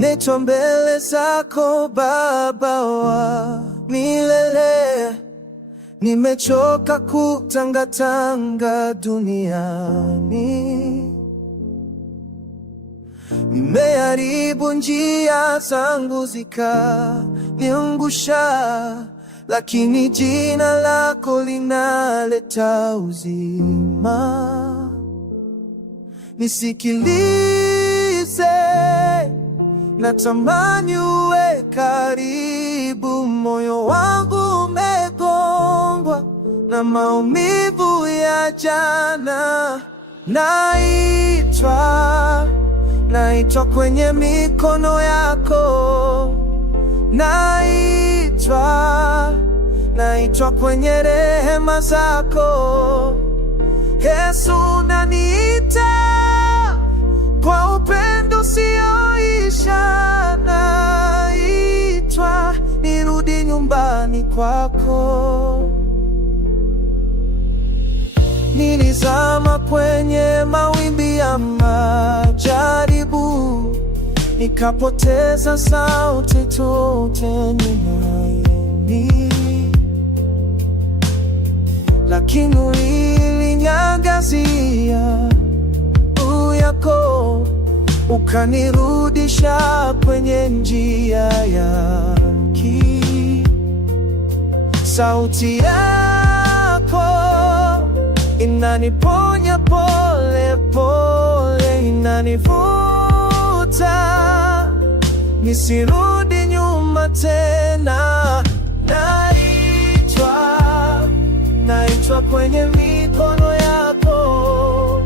Naitwa mbele zako Baba wa milele, nimechoka kutangatanga duniani. Nimeharibu njia zangu zikaniangusha, lakini jina lako linaleta uzima. Nisikilize, natamani uwe karibu. Moyo wangu umegongwa na maumivu ya jana. Naitwa kwenye mikono yako. Naitwa kwenye rehema zako. Yesu, unaniita kwa upendo usioisha. Naitwa nirudi nyumbani kwako. Nilizama kwenye mawimbi ya majaribu, nikapoteza sauti zote ninayoamini, lakini uliniangazia nuru yako, ukanirudisha kwenye njia ya haki. Sauti yako inaniponya pole pole, inanivuta nisirudi nyuma tena. Naitwa kwenye mikono yako.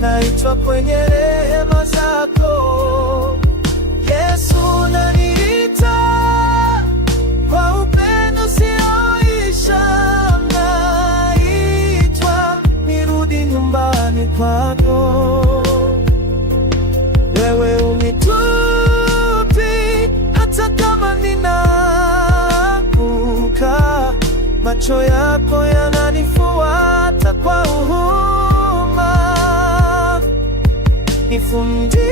Naitwa kwenye rehema zako. Yesu, unaniita kwa upendo usioisha. Naitwa nirudi nyumbani kwako. Wewe unitupi hata kama ninaanguka, macho yako yananifuata kwa huruma. Nifundishe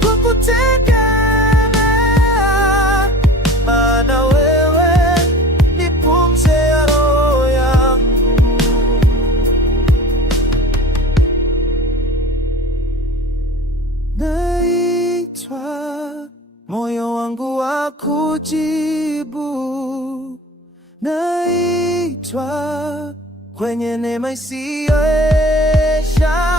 kukutegemea, maana wewe ni pumzi ya roho yangu. Naitwa, moyo wangu wa kujibu. Naitwa kwenye neema isiyoisha.